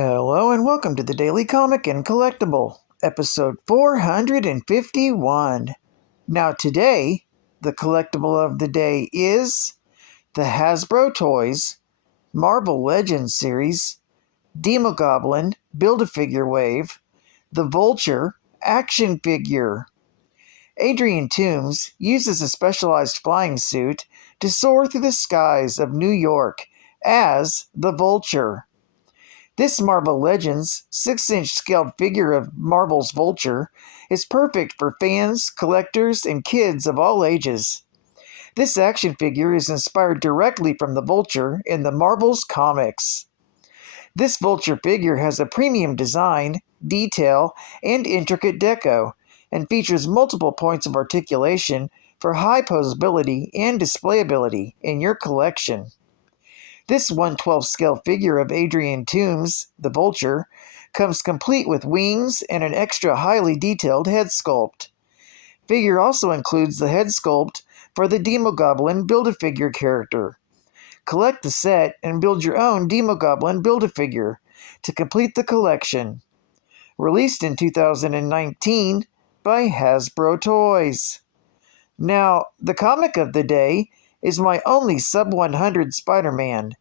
Hello and welcome to the Daily Comic and Collectible, episode 451. Now today, the collectible of the day is the Hasbro Toys Marvel Legends series, Demogoblin Build-A-Figure Wave, the Vulture action figure. Adrian Toombs uses a specialized flying suit to soar through the skies of New York as the Vulture. This Marvel Legends 6-inch scaled figure of Marvel's Vulture is perfect for fans, collectors, and kids of all ages. This action figure is inspired directly from the Vulture in the Marvel's comics. This Vulture figure has a premium design, detail, and intricate deco, and features multiple points of articulation for high posability and displayability in your collection. This 1/12 scale figure of Adrian Toombs, the Vulture, comes complete with wings and an extra highly detailed head sculpt. Figure also includes the head sculpt for the Demogoblin Build-A-Figure character. Collect the set and build your own Demogoblin Build-A-Figure to complete the collection. Released in 2019 by Hasbro Toys. Now, the comic of the day is my only SUB-100 Spider-Man,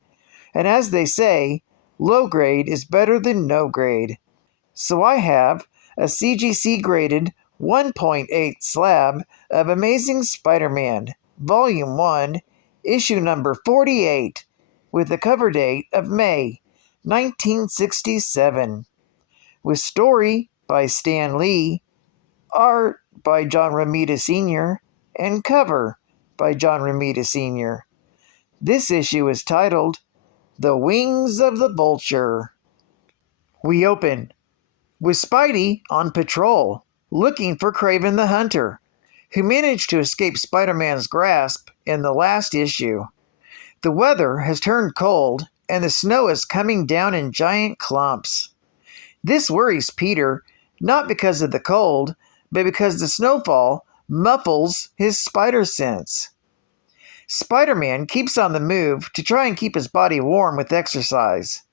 and as they say, low grade is better than no grade. So I have a CGC graded 1.8 slab of Amazing Spider-Man, Volume 1, issue number 48, with the cover date of May 1967, with story by Stan Lee, art by John Romita Sr., and cover by John Romita Sr. This issue is titled The Wings of the Vulture. We open with Spidey on patrol, looking for Kraven the Hunter, who managed to escape Spider-Man's grasp in the last issue. The weather has turned cold, and the snow is coming down in giant clumps. This worries Peter, not because of the cold, but because the snowfall muffles his spider sense. Spider-Man keeps on the move to try and keep his body warm with exercise.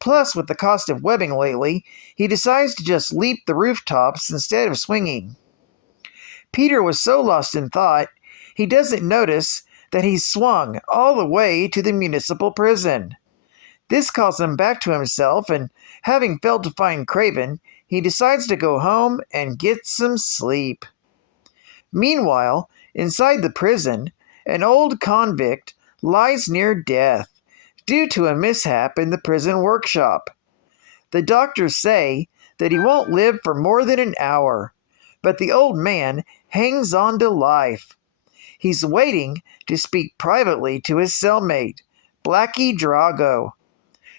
Plus, with the cost of webbing lately, he decides to just leap the rooftops instead of swinging. Peter was so lost in thought, he doesn't notice that he's swung all the way to the municipal prison. This calls him back to himself, and having failed to find Kraven, he decides to go home and get some sleep. Meanwhile, inside the prison, an old convict lies near death due to a mishap in the prison workshop. The doctors say that he won't live for more than an hour, but the old man hangs on to life. He's waiting to speak privately to his cellmate, Blackie Drago.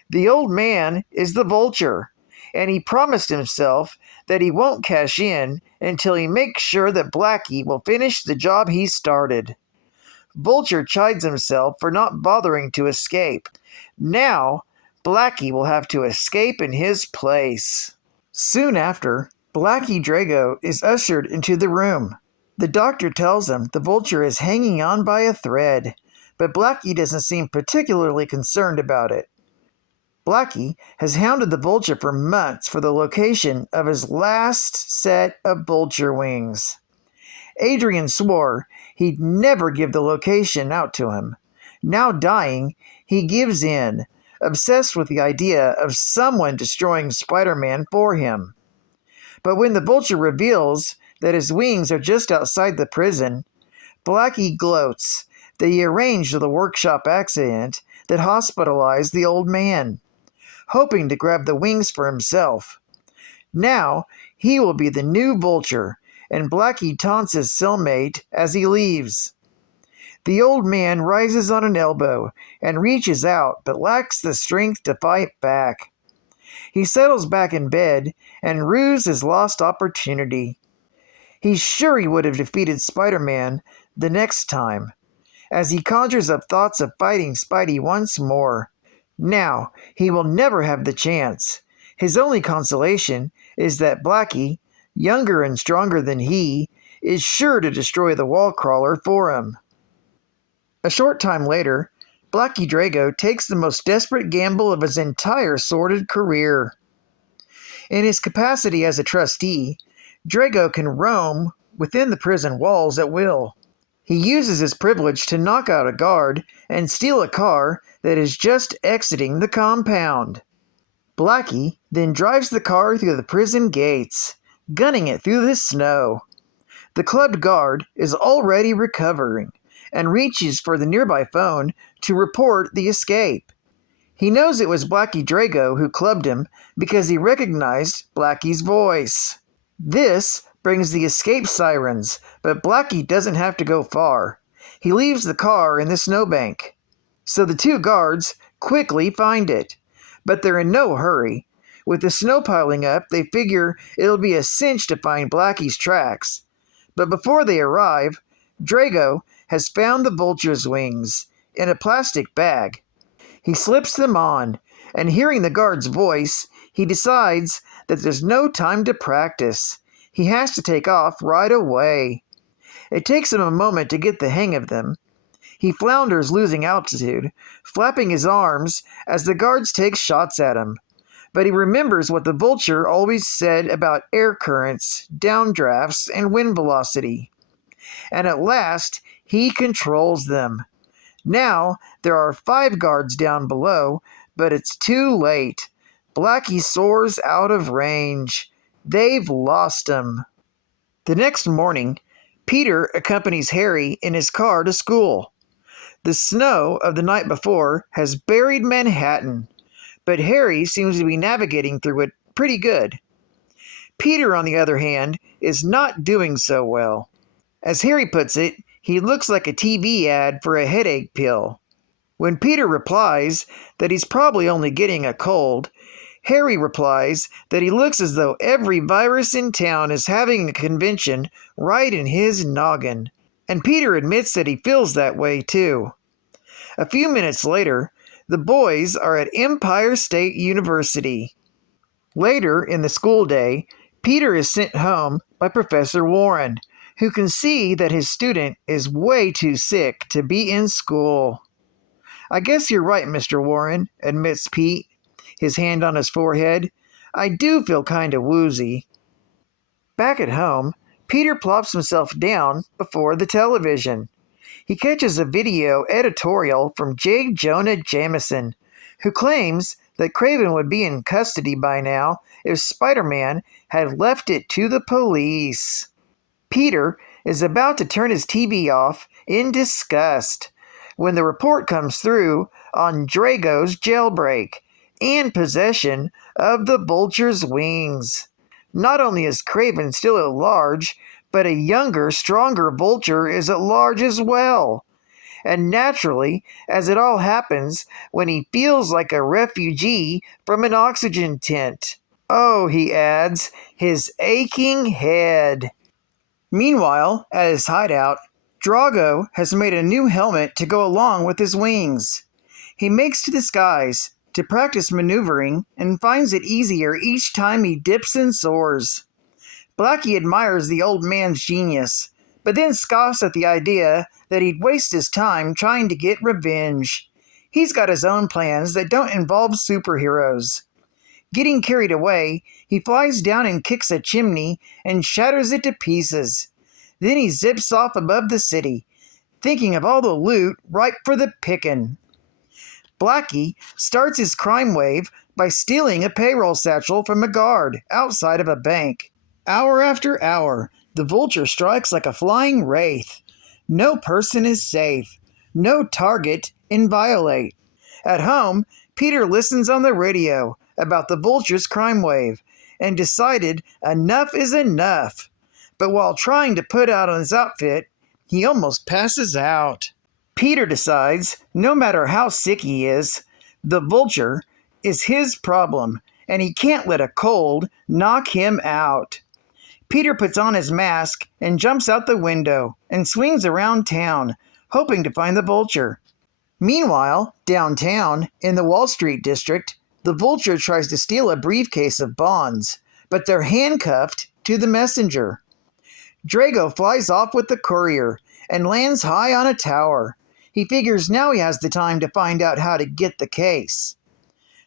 The old man is the Vulture, and he promised himself that he won't cash in until he makes sure that Blackie will finish the job he started. Vulture chides himself for not bothering to escape. Now, Blackie will have to escape in his place. Soon after, Blackie Drago is ushered into the room. The doctor tells him the Vulture is hanging on by a thread, but Blackie doesn't seem particularly concerned about it. Blackie has hounded the Vulture for months for the location of his last set of Vulture wings. Adrian swore he'd never give the location out to him. Now dying, he gives in, obsessed with the idea of someone destroying Spider-Man for him. But when the Vulture reveals that his wings are just outside the prison, Blackie gloats that he arranged the workshop accident that hospitalized the old man, hoping to grab the wings for himself. Now, he will be the new Vulture, and Blackie taunts his cellmate as he leaves. The old man rises on an elbow and reaches out, but lacks the strength to fight back. He settles back in bed and rues his lost opportunity. He's sure he would have defeated Spider-Man the next time, as he conjures up thoughts of fighting Spidey once more. Now, he will never have the chance. His only consolation is that Blackie, younger and stronger than he, is sure to destroy the wall crawler for him. A short time later, Blackie Drago takes the most desperate gamble of his entire sordid career. In his capacity as a trustee, Drago can roam within the prison walls at will. He uses his privilege to knock out a guard and steal a car that is just exiting the compound. Blackie then drives the car through the prison gates, gunning it through the snow. The clubbed guard is already recovering and reaches for the nearby phone to report the escape. He knows it was Blackie Drago who clubbed him because he recognized Blackie's voice. This brings the escape sirens, but Blackie doesn't have to go far. He leaves the car in the snowbank. So the two guards quickly find it, but they're in no hurry. With the snow piling up, they figure it'll be a cinch to find Blackie's tracks. But before they arrive, Drago has found the Vulture's wings in a plastic bag. He slips them on, and hearing the guard's voice, he decides that there's no time to practice. He has to take off right away. It takes him a moment to get the hang of them. He flounders, losing altitude, flapping his arms as the guards take shots at him. But he remembers what the Vulture always said about air currents, downdrafts, and wind velocity. And at last, he controls them. Now, there are 5 guards down below, but it's too late. Blackie soars out of range. They've lost him. The next morning, Peter accompanies Harry in his car to school. The snow of the night before has buried Manhattan, but Harry seems to be navigating through it pretty good. Peter, on the other hand, is not doing so well. As Harry puts it, he looks like a TV ad for a headache pill. When Peter replies that he's probably only getting a cold, Harry replies that he looks as though every virus in town is having a convention right in his noggin. And Peter admits that he feels that way too. A few minutes later, the boys are at Empire State University. Later in the school day, Peter is sent home by Professor Warren, who can see that his student is way too sick to be in school. "I guess you're right, Mr. Warren," admits Pete, his hand on his forehead. "I do feel kind of woozy." Back at home, Peter plops himself down before the television. He catches a video editorial from J. Jonah Jameson, who claims that Kraven would be in custody by now if Spider-Man had left it to the police. Peter is about to turn his TV off in disgust when the report comes through on Drago's jailbreak and possession of the Vulture's wings. Not only is Kraven still at large, but a younger, stronger Vulture is at large as well. And naturally, as it all happens, when he feels like a refugee from an oxygen tent. Oh, he adds, his aching head. Meanwhile, at his hideout, Drago has made a new helmet to go along with his wings. He makes to the skies to practice maneuvering and finds it easier each time he dips and soars. Blackie admires the old man's genius, but then scoffs at the idea that he'd waste his time trying to get revenge. He's got his own plans that don't involve superheroes. Getting carried away, he flies down and kicks a chimney and shatters it to pieces. Then he zips off above the city, thinking of all the loot ripe for the pickin'. Blackie starts his crime wave by stealing a payroll satchel from a guard outside of a bank. Hour after hour, the Vulture strikes like a flying wraith. No person is safe. No target inviolate. At home, Peter listens on the radio about the Vulture's crime wave and decided enough is enough. But while trying to put out on his outfit, he almost passes out. Peter decides, no matter how sick he is, the Vulture is his problem, and he can't let a cold knock him out. Peter puts on his mask and jumps out the window and swings around town, hoping to find the Vulture. Meanwhile, downtown, in the Wall Street district, the Vulture tries to steal a briefcase of bonds, but they're handcuffed to the messenger. Drago flies off with the courier and lands high on a tower. He figures now he has the time to find out how to get the case.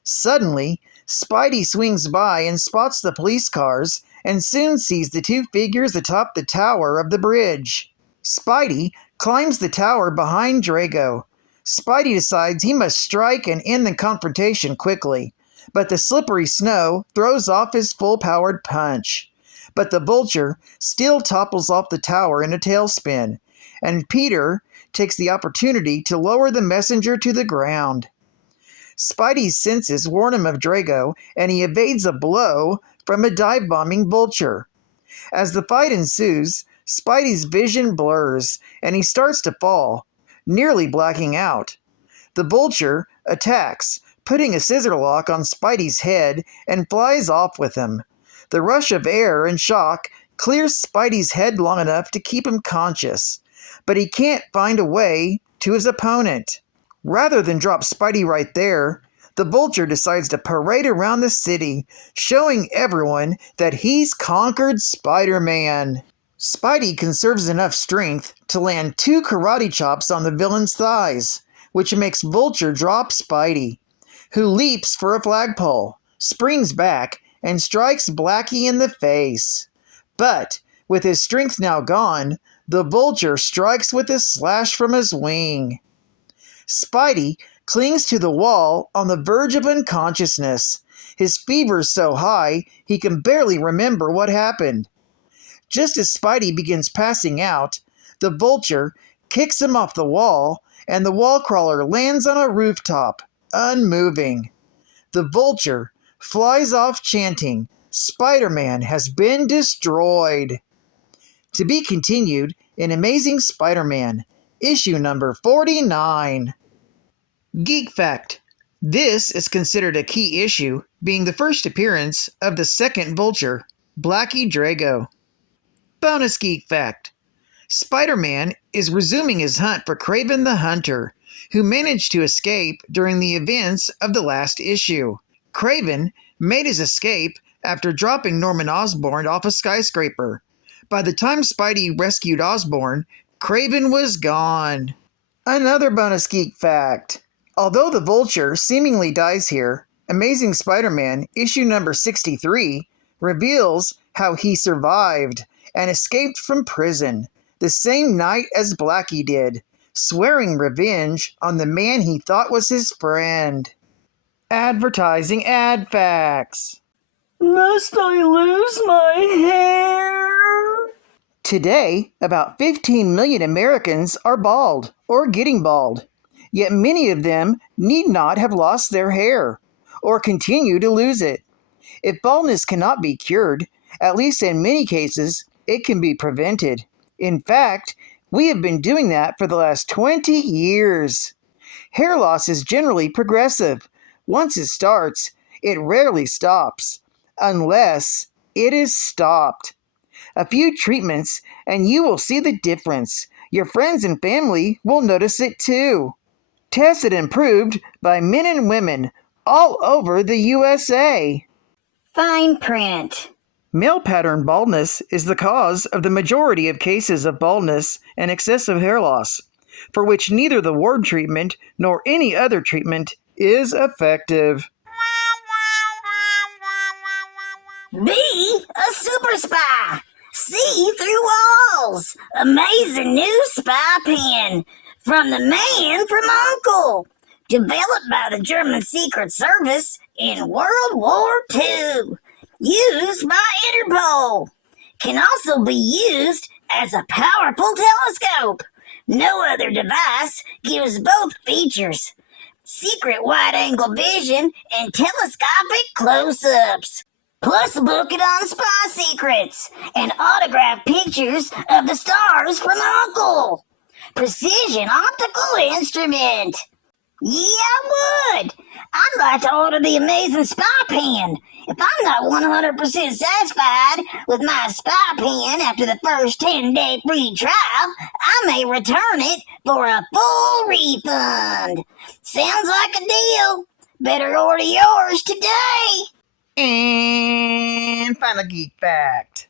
Suddenly, Spidey swings by and spots the police cars and soon sees the two figures atop the tower of the bridge. Spidey climbs the tower behind Drago. Spidey decides he must strike and end the confrontation quickly, but the slippery snow throws off his full-powered punch. But the Vulture still topples off the tower in a tailspin, and Peter takes the opportunity to lower the messenger to the ground. Spidey's senses warn him of Drago, and he evades a blow from a dive-bombing Vulture. As the fight ensues, Spidey's vision blurs, and he starts to fall, nearly blacking out. The Vulture attacks, putting a scissor lock on Spidey's head, and flies off with him. The rush of air and shock clears Spidey's head long enough to keep him conscious, but he can't find a way to his opponent. Rather than drop Spidey right there, the Vulture decides to parade around the city, showing everyone that he's conquered Spider-Man. Spidey conserves enough strength to land 2 karate chops on the villain's thighs, which makes Vulture drop Spidey, who leaps for a flagpole, springs back, and strikes Blackie in the face. But, with his strength now gone, the Vulture strikes with a slash from his wing. Spidey clings to the wall on the verge of unconsciousness. His fever's so high, he can barely remember what happened. Just as Spidey begins passing out, the Vulture kicks him off the wall, and the wall crawler lands on a rooftop, unmoving. The Vulture flies off chanting, "Spider-Man has been destroyed." To be continued in Amazing Spider-Man, issue number 49. Geek Fact. This is considered a key issue, being the first appearance of the second Vulture, Blackie Drago. Bonus Geek Fact. Spider-Man is resuming his hunt for Kraven the Hunter, who managed to escape during the events of the last issue. Kraven made his escape after dropping Norman Osborn off a skyscraper. By the time Spidey rescued Osborn, Kraven was gone. Another bonus geek fact. Although the Vulture seemingly dies here, Amazing Spider-Man issue number 63 reveals how he survived and escaped from prison the same night as Blackie did, swearing revenge on the man he thought was his friend. Advertising ad facts. Must I lose my hair? Today, about 15 million Americans are bald or getting bald, yet many of them need not have lost their hair or continue to lose it. If baldness cannot be cured, at least in many cases, it can be prevented. In fact, we have been doing that for the last 20 years. Hair loss is generally progressive. Once it starts, it rarely stops, unless it is stopped. A few treatments and you will see the difference. Your friends and family will notice it too. Tested and proved by men and women all over the USA. Fine print. Male pattern baldness is the cause of the majority of cases of baldness and excessive hair loss, for which neither the ward treatment nor any other treatment is effective. Be a super spy. See through walls. Amazing new spy pen from the man from U.N.C.L.E. Developed by the German Secret Service in World War II. Used by Interpol. Can also be used as a powerful telescope. No other device gives both features. Secret wide-angle vision and telescopic close-ups. Plus book it on Spy Secrets and autograph pictures of the stars from U.N.C.L.E. Precision optical instrument. Yeah, I would. I'd like to order the amazing spy pen. If I'm not 100% satisfied with my spy pen after the first 10-day free trial, I may return it for a full refund. Sounds like a deal. Better order yours today. And final geek fact.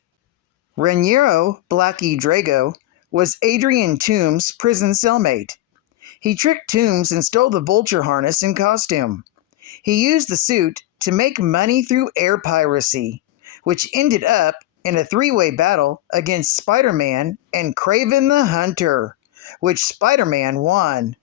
Raniero Blackie Drago was Adrian Toombs' prison cellmate. He tricked Toombs and stole the Vulture harness and costume. He used the suit to make money through air piracy, which ended up in a three-way battle against Spider-Man and Kraven the Hunter, which Spider-Man won.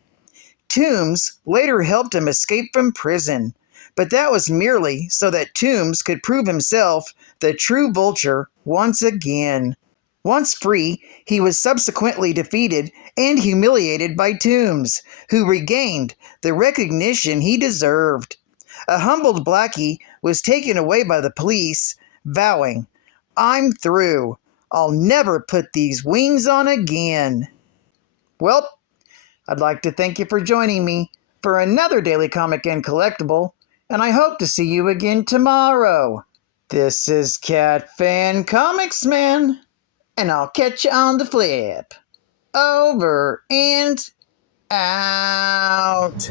Toombs later helped him escape from prison, but that was merely so that Toombs could prove himself the true Vulture once again. Once free, he was subsequently defeated and humiliated by Toombs, who regained the recognition he deserved. A humbled Blackie was taken away by the police, vowing, "I'm through. I'll never put these wings on again." Well, I'd like to thank you for joining me for another Daily Comic and Collectible, and I hope to see you again tomorrow. This is Cat Fan Comics Man, and I'll catch you on the flip. Over and out.